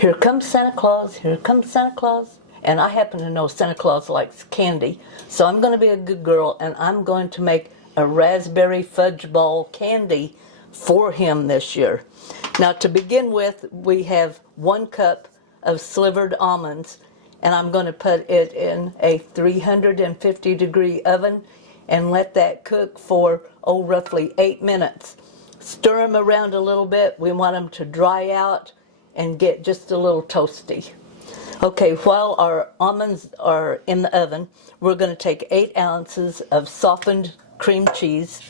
Here comes Santa Claus, here comes Santa Claus. And I happen to know Santa Claus likes candy, so I'm going to be a good girl and I'm going to make a raspberry fudge ball candy for him this year. Now to begin with, we have 1 cup of slivered almonds, and I'm going to put it in a 350 degree oven and let that cook for, roughly 8 minutes. Stir them around a little bit. We want them to dry out and get just a little toasty. Okay, while our almonds are in the oven, we're going to take 8 ounces of softened cream cheese,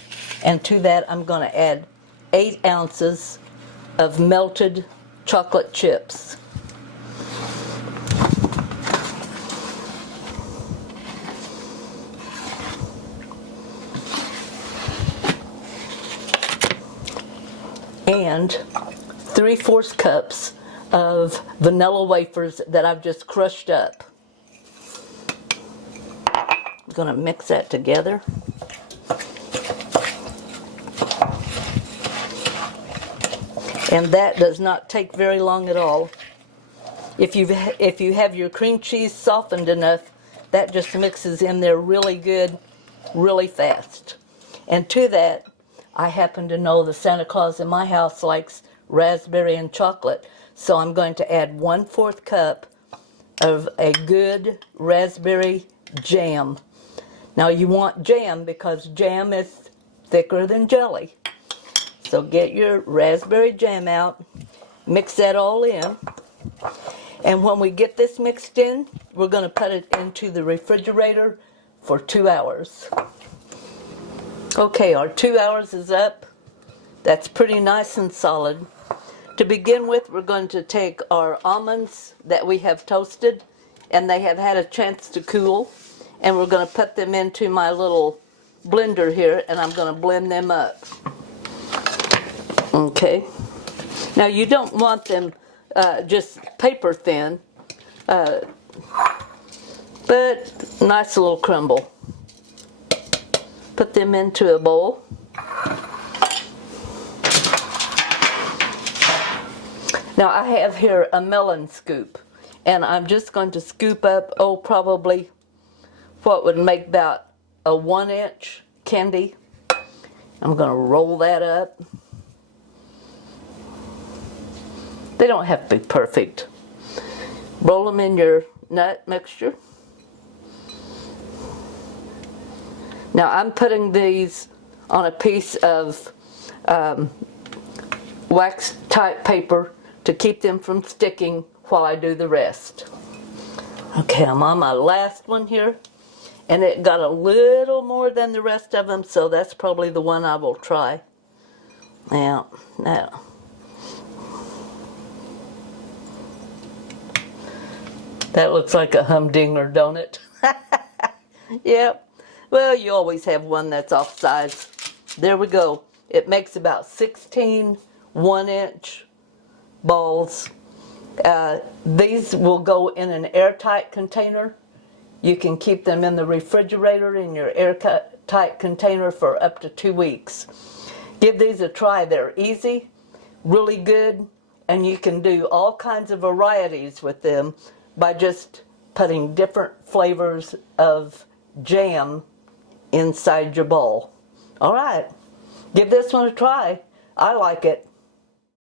and to that I'm going to add 8 ounces of melted chocolate chips. And 3/4 cups of vanilla wafers that I've just crushed up. I'm going to mix that together. And that does not take very long at all. If you have your cream cheese softened enough, that just mixes in there really good, really fast. And to that, I happen to know the Santa Claus in my house likes raspberry and chocolate, so I'm going to add 1/4 cup of a good raspberry jam. Now you want jam because jam is thicker than jelly. So get your raspberry jam out, mix that all in, and when we get this mixed in, we're going to put it into the refrigerator for 2 hours. Okay, our 2 hours is up. That's pretty nice and solid. To begin with, we're going to take our almonds that we have toasted and they have had a chance to cool, and we're going to put them into my little blender here, and I'm going to blend them up. Okay. Now you don't want them just paper thin, but nice little crumble. Put them into a bowl. Now I have here a melon scoop, and I'm just going to scoop up, probably what would make about a 1-inch candy. I'm going to roll that up. They don't have to be perfect. Roll them in your nut mixture. Now I'm putting these on a piece of wax type paper to keep them from sticking while I do the rest. Okay, I'm on my last one here, and it got a little more than the rest of them, so that's probably the one I will try. Now. That looks like a humdinger, don't it? Yep. Well, you always have one that's off size. There we go. It makes about 16 1-inch balls. These will go in an airtight container. You can keep them in the refrigerator in your airtight container for up to 2 weeks. Give these a try. They're easy, really good, and you can do all kinds of varieties with them by just putting different flavors of jam inside your bowl. All right, give this one a try. I like it.